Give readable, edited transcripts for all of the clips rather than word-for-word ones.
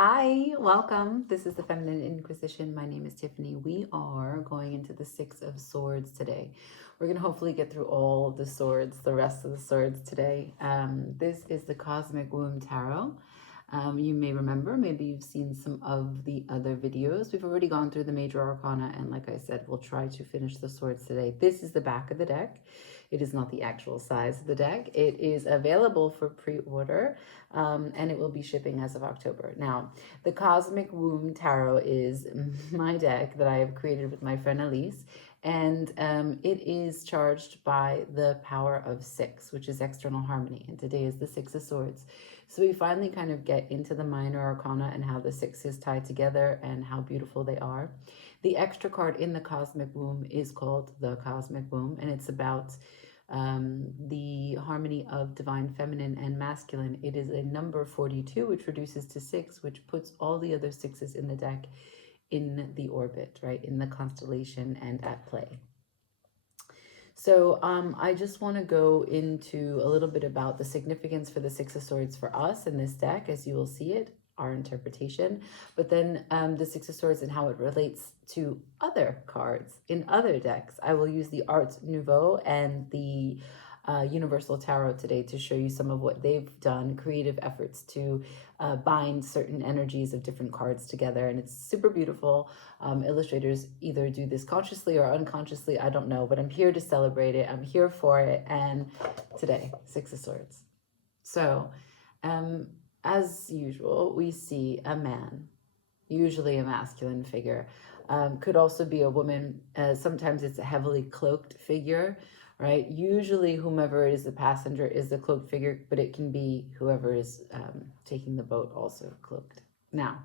Hi, welcome. This is the Feminine Inquisition. My name is Tiffany. We are going into the Six of Swords today. We're going to hopefully get through all the swords, the rest of the swords today. This is the Cosmic Womb Tarot. You may remember, maybe you've seen some of the other videos. We've already gone through the major arcana, and like I said, we'll try to finish the swords today. This is the back of the deck. It is not the actual size of the deck. It is available for pre-order, and it will be shipping as of October. Now, the Cosmic Womb Tarot is my deck that I have created with my friend Alice, and it is charged by the power of six, which is external harmony, and today is the Six of Swords. So we finally kind of get into the minor arcana and how the sixes tie together and how beautiful they are. The extra card in the Cosmic Womb is called the Cosmic Womb, and it's about the harmony of divine feminine and masculine. It is a number 42, which reduces to 6, which puts all the other sixes in the deck in the orbit, right, in the constellation and at play. So I just want to go into a little bit about the significance for the Six of Swords for us in this deck, as you will see it, our interpretation, but then the Six of Swords and how it relates to other cards in other decks. I will use the Art Nouveau and the Universal Tarot today to show you some of what they've done, creative efforts to bind certain energies of different cards together, and it's super beautiful. Illustrators either do this consciously or unconsciously, I don't know, but I'm here to celebrate it. I'm here for it. And today, Six of Swords. So as usual, we see a man, usually a masculine figure. Could also be a woman. Sometimes it's a heavily cloaked figure, right? Usually whomever is the passenger is the cloaked figure, but it can be whoever is taking the boat also cloaked. Now,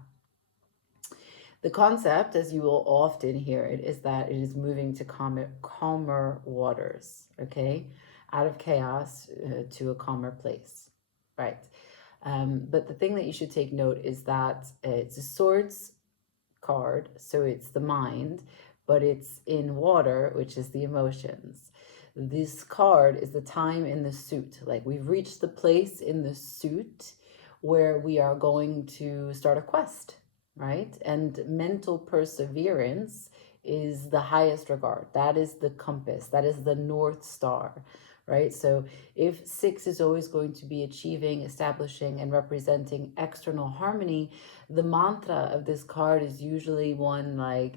the concept, as you will often hear it, is that it is moving to calmer waters, okay? Out of chaos to a calmer place, right? But the thing that you should take note is that it's a swords card, so it's the mind, but it's in water, which is the emotions. This card is the time in the suit. Like, we've reached the place in the suit where we are going to start a quest, right? And mental perseverance is the highest regard. That is the compass. That is the North Star, right? So if six is always going to be achieving, establishing, and representing external harmony, the mantra of this card is usually one like,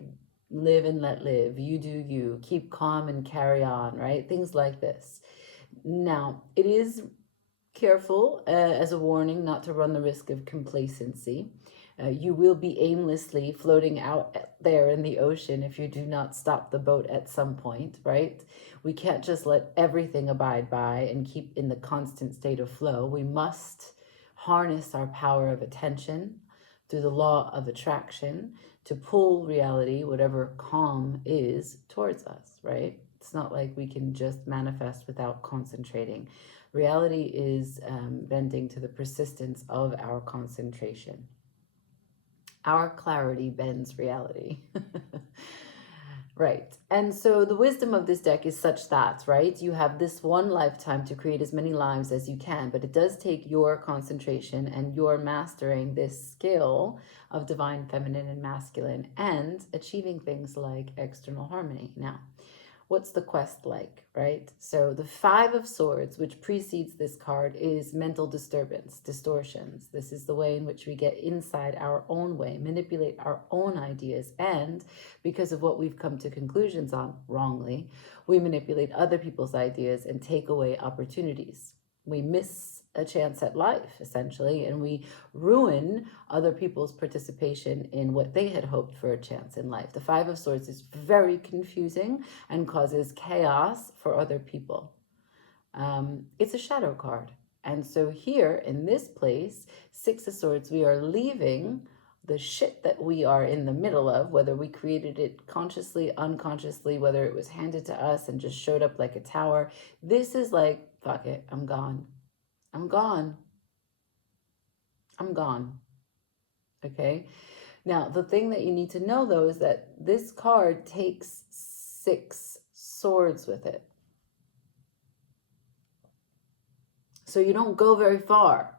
live and let live, you do you, keep calm and carry on, right? Things like this. Now, it is careful as a warning not to run the risk of complacency. You will be aimlessly floating out there in the ocean if you do not stop the boat at some point, right? We can't just let everything abide by and keep in the constant state of flow. We must harness our power of attention through the law of attraction to pull reality, whatever calm is, towards us, right? It's not like we can just manifest without concentrating. Reality is bending to the persistence of our concentration. Our clarity bends reality. Right. And so the wisdom of this deck is such that, right, you have this one lifetime to create as many lives as you can, but it does take your concentration and your mastering this skill of divine feminine and masculine and achieving things like external harmony. Now, what's the quest like, right? So the Five of Swords, which precedes this card, is mental disturbance, distortions. This is the way in which we get inside our own way, manipulate our own ideas, and because of what we've come to conclusions on wrongly, we manipulate other people's ideas and take away opportunities. We miss a chance at life, essentially, and we ruin other people's participation in what they had hoped for a chance in life. The Five of Swords is very confusing and causes chaos for other people. It's a shadow card. And so here in this place, Six of Swords, we are leaving the shit that we are in the middle of, whether we created it consciously, unconsciously, whether it was handed to us and just showed up like a tower. This is like, fuck it, I'm gone. I'm gone. I'm gone. Okay? Now, the thing that you need to know, though, is that this card takes 6 swords with it. So you don't go very far.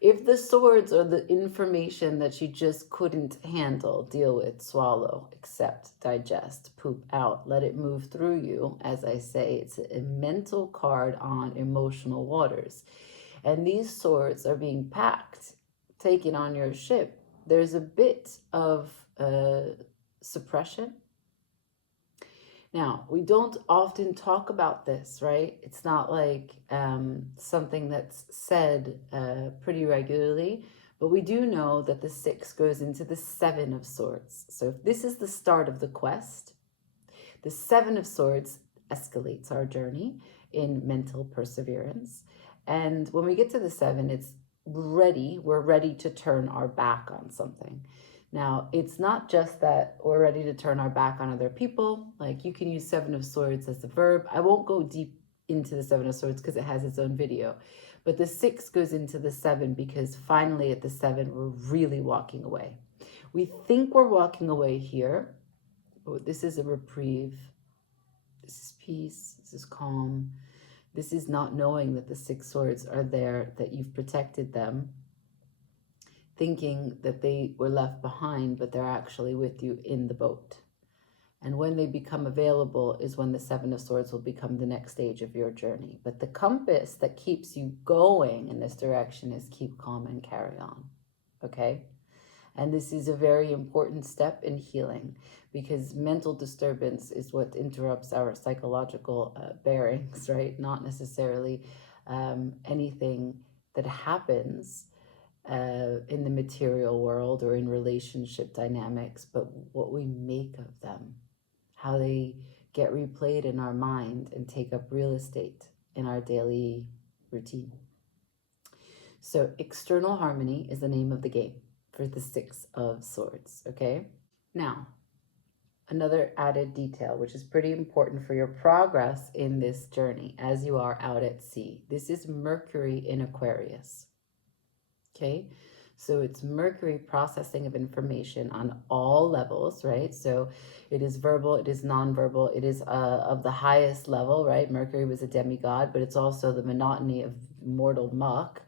If the swords are the information that you just couldn't handle, deal with, swallow, accept, digest, poop out, let it move through you, as I say, it's a mental card on emotional waters. And these swords are being packed, taken on your ship. There's a bit of suppression. Now, we don't often talk about this, right? It's not like something that's said pretty regularly, but we do know that the 6 goes into the 7 of Swords. So if this is the start of the quest, the 7 of Swords escalates our journey in mental perseverance. And when we get to the 7, it's ready. We're ready to turn our back on something. Now, it's not just that we're ready to turn our back on other people. Like, you can use 7 of Swords as a verb. I won't go deep into the 7 of Swords because it has its own video. But the 6 goes into the 7 because finally at the 7, we're really walking away. We think we're walking away here. Oh, this is a reprieve. This is peace. This is calm. This is not knowing that the 6 swords are there, that you've protected them, thinking that they were left behind, but they're actually with you in the boat. And when they become available is when the 7 of Swords will become the next stage of your journey. But the compass that keeps you going in this direction is keep calm and carry on. Okay? And this is a very important step in healing, because mental disturbance is what interrupts our psychological bearings, right? Not necessarily anything that happens in the material world or in relationship dynamics, but what we make of them, how they get replayed in our mind and take up real estate in our daily routine. So external harmony is the name of the game for the 6 of Swords, okay? Now, another added detail, which is pretty important for your progress in this journey as you are out at sea. This is Mercury in Aquarius, okay? So it's Mercury processing of information on all levels, right? So it is verbal, it is nonverbal, it is of the highest level, right? Mercury was a demigod, but it's also the monotony of mortal muck.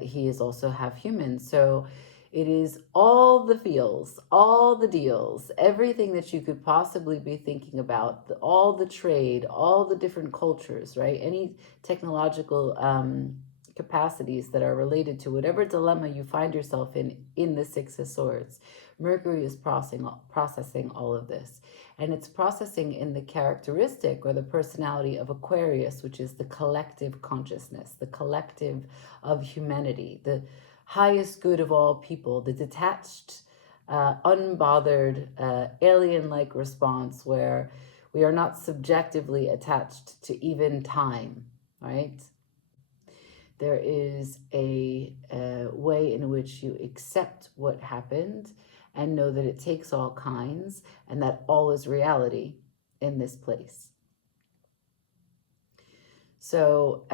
He is also half human. So it is all the feels, all the deals, everything that you could possibly be thinking about, all the trade, all the different cultures, right? Any technological capacities that are related to whatever dilemma you find yourself in the 6 of Swords. Mercury is processing all of this. And it's processing in the characteristic or the personality of Aquarius, which is the collective consciousness, the collective of humanity, the highest good of all people, the detached, unbothered, alien-like response where we are not subjectively attached to even time, right? There is a way in which you accept what happened and know that it takes all kinds and that all is reality in this place. So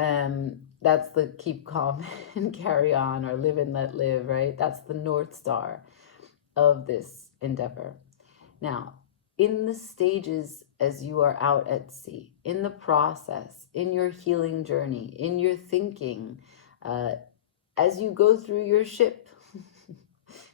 that's the keep calm and carry on, or live and let live, right? That's the North Star of this endeavor. Now, in the stages as you are out at sea, in the process, in your healing journey, in your thinking, as you go through your ship,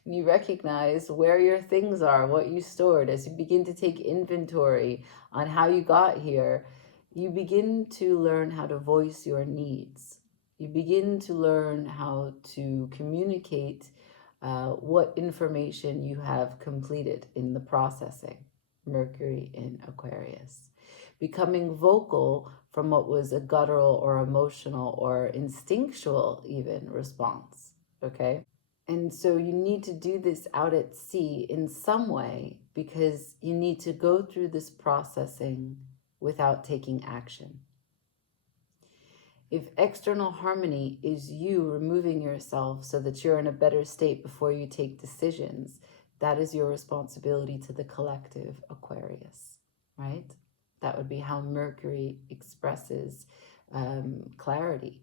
you recognize where your things are, what you stored. As you begin to take inventory on how you got here, you begin to learn how to voice your needs. You begin to learn how to communicate what information you have completed in the processing. Mercury in Aquarius. Becoming vocal from what was a guttural or emotional or instinctual even response, okay? And so you need to do this out at sea in some way, because you need to go through this processing without taking action. If external harmony is you removing yourself so that you're in a better state before you take decisions, that is your responsibility to the collective Aquarius, right? That would be how Mercury expresses clarity.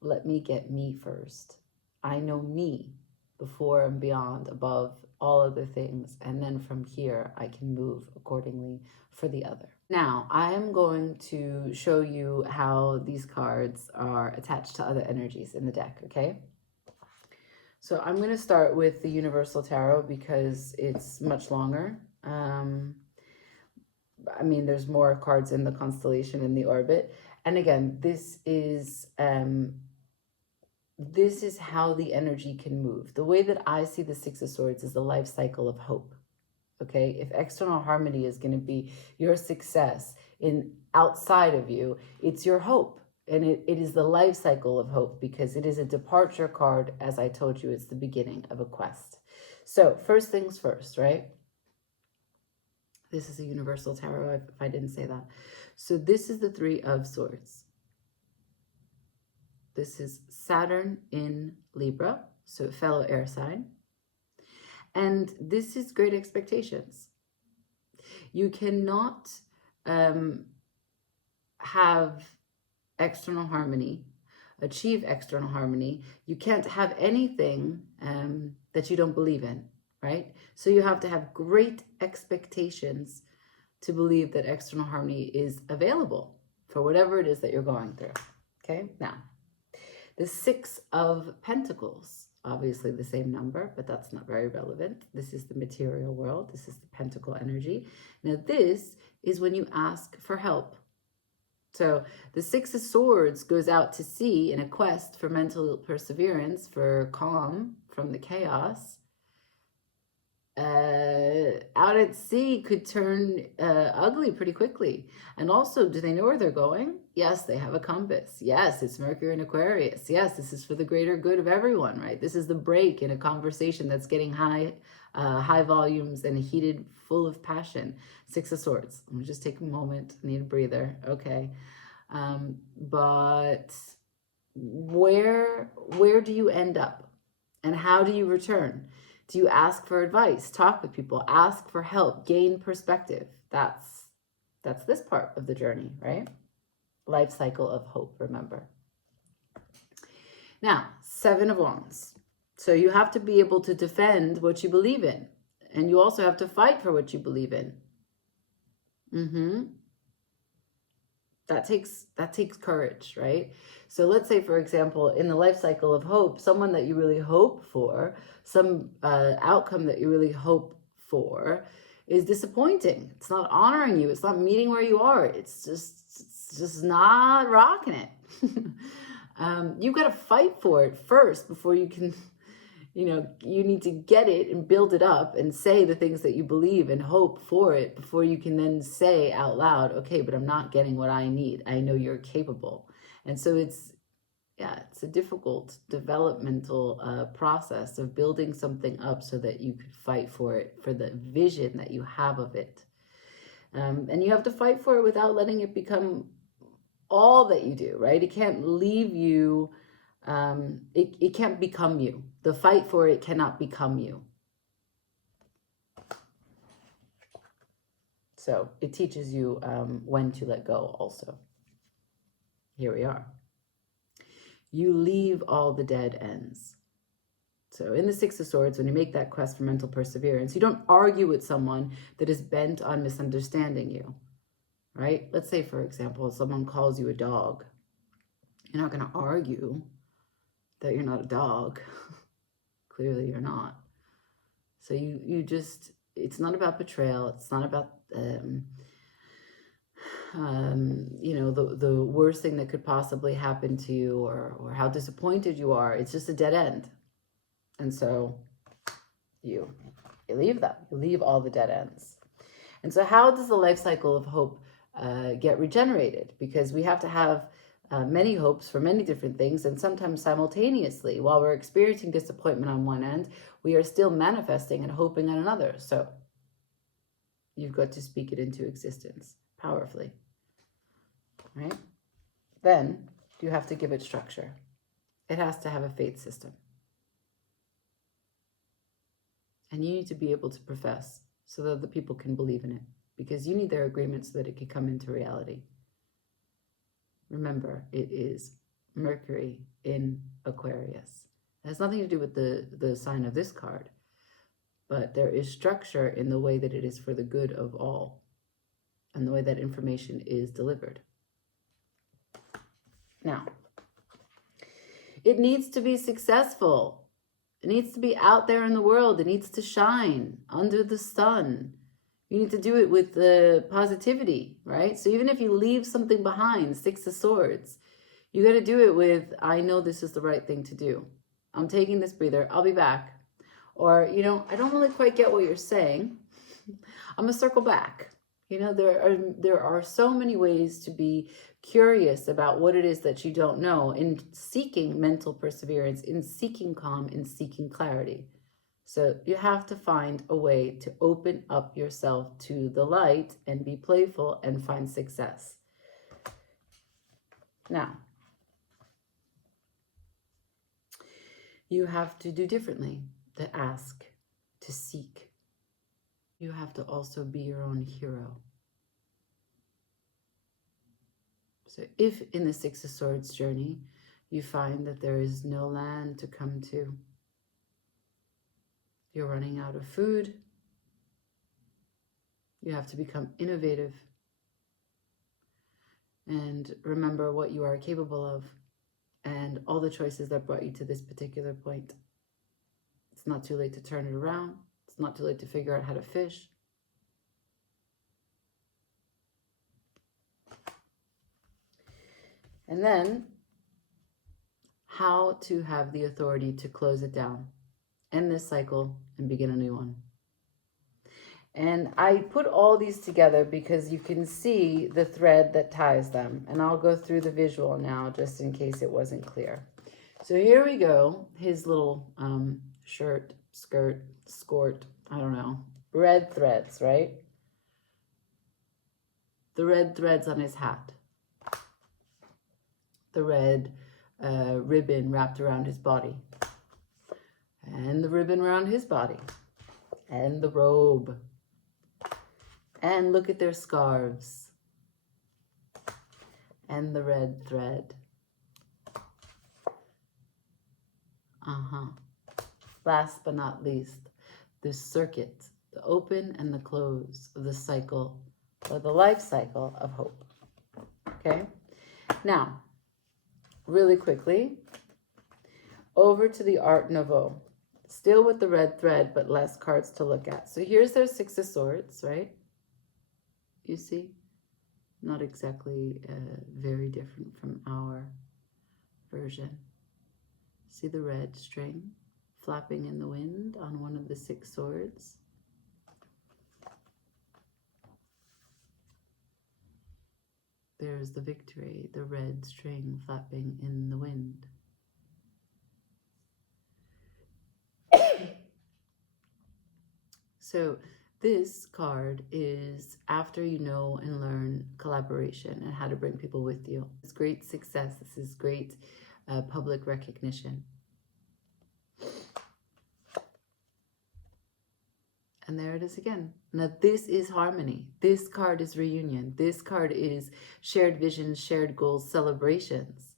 Let me get me first. I know me before and beyond, above all other things. And then from here, I can move accordingly for the other. Now, I'm going to show you how these cards are attached to other energies in the deck, okay? So I'm going to start with the Universal Tarot because it's much longer. I mean, there's more cards in the constellation in the orbit. And again, this is how the energy can move. The way that I see the Six of Swords is the life cycle of hope. Okay, if external harmony is going to be your success in outside of you, it's your hope. And it is the life cycle of hope because it is a departure card. As I told you, it's the beginning of a quest. So first things first, right? This is a universal tarot, if I didn't say that. So this is the Three of Swords. This is Saturn in Libra, so fellow air sign. And this is great expectations. You cannot have external harmony, achieve external harmony. You can't have anything that you don't believe in, right? So you have to have great expectations to believe that external harmony is available for whatever it is that you're going through. Okay, now, the Six of Pentacles, obviously the same number, but that's not very relevant. This is the material world. This is the pentacle energy. Now, this is when you ask for help. So the Six of Swords goes out to sea in a quest for mental perseverance, for calm from the chaos. Out at sea could turn ugly pretty quickly. And also, do they know where they're going? Yes, they have a compass. Yes, it's Mercury in Aquarius. Yes, this is for the greater good of everyone, right? This is the break in a conversation that's getting high volumes and heated, full of passion. Six of Swords. Let me just take a moment. I need a breather. Okay. But where do you end up? And how do you return? Do you ask for advice, talk with people, ask for help, gain perspective? That's this part of the journey, right? Life cycle of hope, remember. Now, Seven of Wands. So you have to be able to defend what you believe in. And you also have to fight for what you believe in. That takes courage, right? So let's say, for example, in the life cycle of hope, someone that you really hope for, some outcome that you really hope for is disappointing. It's not honoring you. It's not meeting where you are. It's just not rocking it. You've got to fight for it first before you can, you need to get it and build it up and say the things that you believe and hope for it before you can then say out loud, okay, but I'm not getting what I need. I know you're capable. And so it's a difficult developmental process of building something up so that you could fight for it, for the vision that you have of it. And you have to fight for it without letting it become all that you do, right? It can't leave you. It can't become you. The fight for it cannot become you. So it teaches you when to let go also. Here we are. You leave all the dead ends. So in the Six of Swords, when you make that quest for mental perseverance, you don't argue with someone that is bent on misunderstanding you, right? Let's say, for example, someone calls you a dog. You're not going to argue that you're not a dog. Clearly you're not. So you just, it's not about betrayal. It's not about, the worst thing that could possibly happen to you or how disappointed you are. It's just a dead end. And so you leave them. You leave all the dead ends. And so how does the life cycle of hope get regenerated? Because we have to have many hopes for many different things, and sometimes simultaneously, while we're experiencing disappointment on one end, we are still manifesting and hoping on another. So you've got to speak it into existence powerfully, right? Then you have to give it structure. It has to have a faith system. And you need to be able to profess so that the people can believe in it, because you need their agreement so that it can come into reality. Remember, it is Mercury in Aquarius. It has nothing to do with the sign of this card, but there is structure in the way that it is for the good of all. and the way that information is delivered. Now, it needs to be successful. It needs to be out there in the world. It needs to shine under the sun. You need to do it with the positivity, right? So even if you leave something behind, Six of Swords, you got to do it with, I know this is the right thing to do. I'm taking this breather. I'll be back. Or, you know, I don't really quite get what you're saying. I'm going to circle back. You know, there are so many ways to be curious about what it is that you don't know, in seeking mental perseverance, in seeking calm, in seeking clarity. So you have to find a way to open up yourself to the light and be playful and find success. Now, you have to do differently, to ask, to seek. You have to also be your own hero. So if in the Six of Swords journey, you find that there is no land to come to, you're running out of food, you have to become innovative and remember what you are capable of and all the choices that brought you to this particular point. It's not too late to turn it around. It's not too late to figure out how to fish. And then how to have the authority to close it down, end this cycle, and begin a new one. And I put all these together because you can see the thread that ties them. And I'll go through the visual now just in case it wasn't clear. So here we go. His little shirt, skirt, skort, I don't know. Red threads, right? The red threads on his hat. The red ribbon wrapped around his body. And the ribbon around his body. And the robe. And look at their scarves. And the red thread. Last but not least, the circuit, the open and the close of the cycle, or the life cycle of hope. Okay? Now, really quickly, over to the Art Nouveau. Still with the red thread, but less cards to look at. So here's their Six of Swords, right? You see? Not exactly very different from our version. See the red string flapping in the wind on one of the Six Swords? There's the victory, the red string flapping in the wind. So this card is after you know and learn collaboration and how to bring people with you. It's great success. This is great public recognition. And there it is again. Now this is harmony. This card is reunion. This card is shared visions, shared goals, celebrations.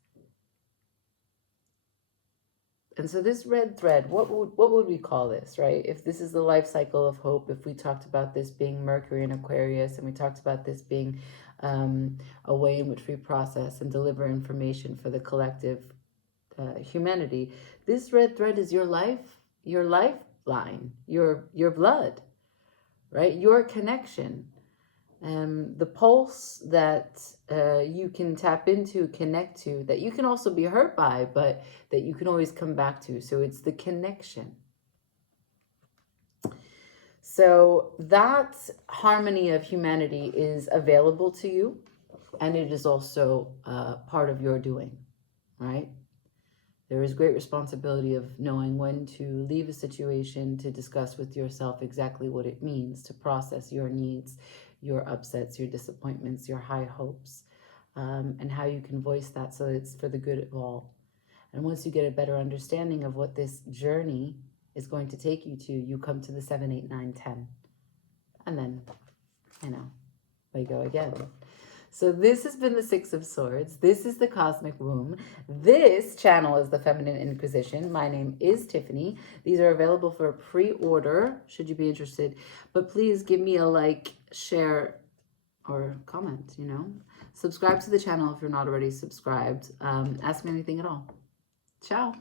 And so this red thread, what would we call this, right? If this is the life cycle of hope, if we talked about this being Mercury and Aquarius, and we talked about this being a way in which we process and deliver information for the collective humanity, this red thread is your lifeline, your blood, right? Your connection. The pulse that you can tap into, connect to, that you can also be hurt by, but that you can always come back to. So it's the connection. So that harmony of humanity is available to you, and it is also part of your doing, right? There is great responsibility of knowing when to leave a situation, to discuss with yourself exactly what it means to process your needs, your upsets, your disappointments, your high hopes, and how you can voice that so that it's for the good of all. And once you get a better understanding of what this journey is going to take you to, you come to the 7, 8, 9, 10. And then, you know, we go again. So this has been the Six of Swords. This is the Cosmic Womb. This channel is the Feminine Inquisition. My name is Tiffany. These are available for pre-order, should you be interested. But please give me a like, share or comment, you know. Subscribe to the channel if you're not already subscribed. Ask me anything at all. Ciao.